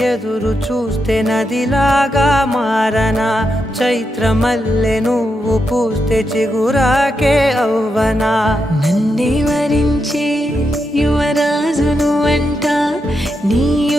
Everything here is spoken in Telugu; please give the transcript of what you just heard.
ఎదురు చూస్తే నదిలాగా మారనా, చైత్రమల్లె నువ్వు పూస్తే చిగురాకే అవ్వనా. నన్నే వరించే యువరాజును అంట నీ